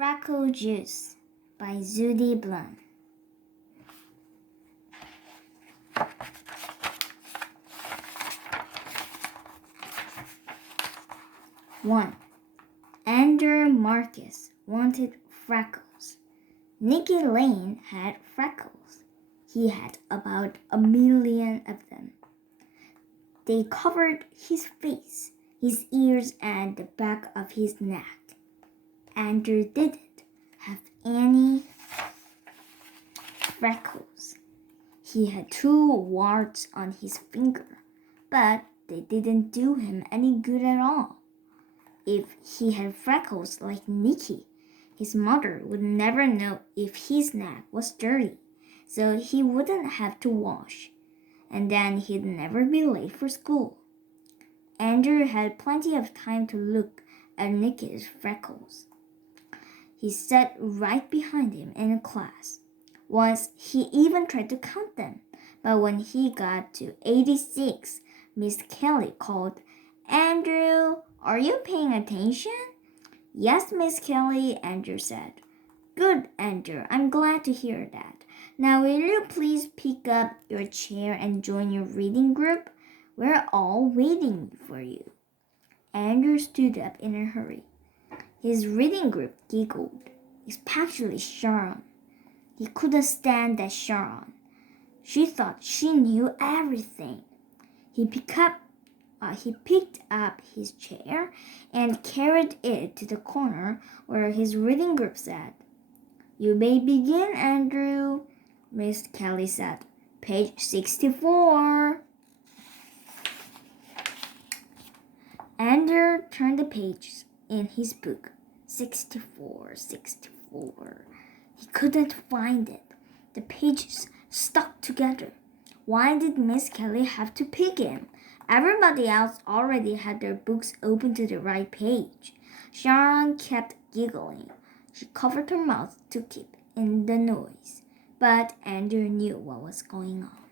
Freckle Juice by Judy Blume. One. Andrew Marcus wanted freckles. Nicky Lane had freckles. He had about 1,000,000 of them. They covered his face, his ears, and the back of his neck. Andrew didn't have any freckles. He had 2 warts on his finger, but they didn't do him any good at all. If he had freckles like Nicky, his mother would never know if his neck was dirty, so he wouldn't have to wash, and then he'd never be late for school. Andrew had plenty of time to look at Nicky's freckles. He sat right behind him in class. Once he even tried to count them, but when he got to 86, Miss Kelly called, "Andrew, are you paying attention?" "Yes, Miss Kelly," Andrew said. "Good, Andrew. I'm glad to hear that. Now will you please pick up your chair and join your reading group? We're all waiting for you." Andrew stood up in a hurry. His reading group giggled, especially Sharon. He couldn't stand that Sharon. She thought she knew everything. He picked up his chair and carried it to the corner where his reading group sat. "You may begin, Andrew," Miss Kelly said. "Page 64. Andrew turned the pages in his book. 64. He couldn't find it. The pages stuck together. Why did Miss Kelly have to pick him? Everybody else already had their books open to the right page. Sharon kept giggling. She covered her mouth to keep in the noise. But Andrew knew what was going on.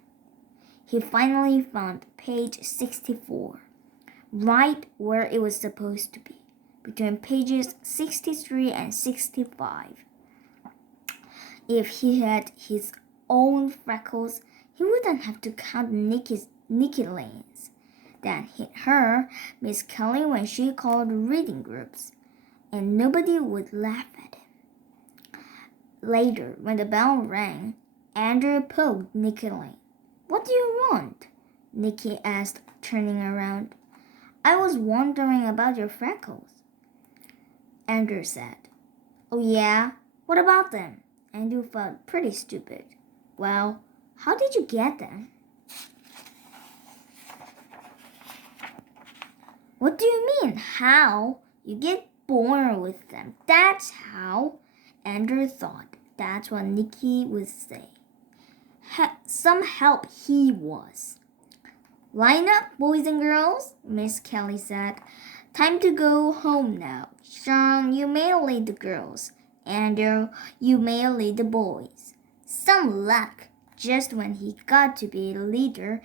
He finally found page 64, right where it was supposed to be, between pages 63 and 65. If he had his own freckles, he wouldn't have to count Nicky Lane's. That hit her, Miss Kelly, when she called reading groups, and nobody would laugh at him. Later, when the bell rang, Andrew poked Nicky Lane. "What do you want?" Nicky asked, turning around. "I was wondering about your freckles," Andrew said. "Oh yeah? What about them?" Andrew felt pretty stupid. "Well, how did you get them?" "What do you mean, how? You get born with them. That's how." Andrew thought that's what Nicky would say. Some help he was. "Line up, boys and girls," Miss Kelly said. "Time to go home now. Sharon, you may lead the girls. Andrew, you may lead the boys." Some luck. Just when he got to be a leader,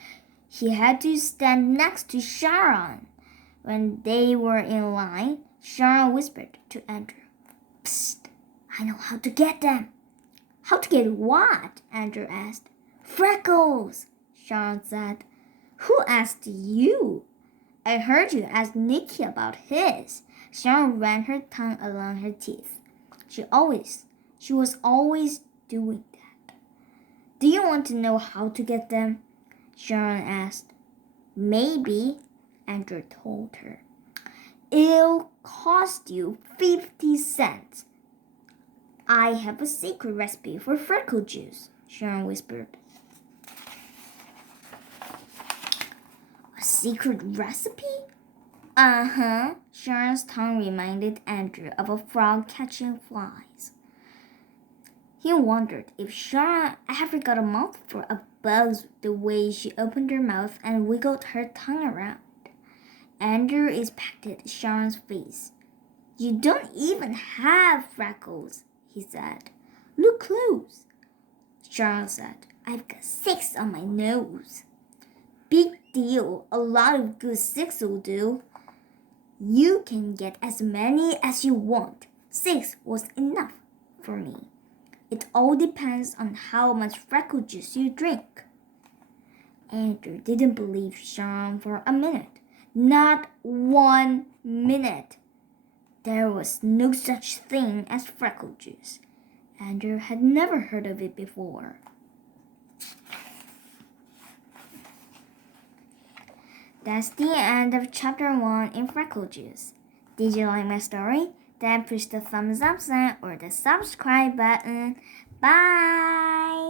he had to stand next to Sharon. When they were in line, Sharon whispered to Andrew, "Psst, I know how to get them." "How to get what?" Andrew asked. "Freckles," Sharon said. "Who asked you?" "I heard you ask Nicky about his." Sharon ran her tongue along her teeth. She was always doing that. "Do you want to know how to get them?" Sharon asked. "Maybe," Andrew told her. "It'll cost you 50 cents. "I have a secret recipe for freckle juice," Sharon whispered. "A secret recipe?" "Uh-huh." Sharon's tongue reminded Andrew of a frog catching flies. He wondered if Sharon ever got a mouthful of bugs the way she opened her mouth and wiggled her tongue around. Andrew inspected Sharon's face. "You don't even have freckles," he said. "Look close." Sharon said, "I've got 6 on my nose." "Big deal. A lot of good 6 will do." "You can get as many as you want. 6 was enough for me. It all depends on how much freckle juice you drink. Andrew didn't believe Sean for a minute. Not 1 minute. There was no such thing as freckle juice. Andrew had never heard of it before. That's the end of chapter 1 in Freckle Juice. Did you like my story? Then push the thumbs up sign or the subscribe button. Bye!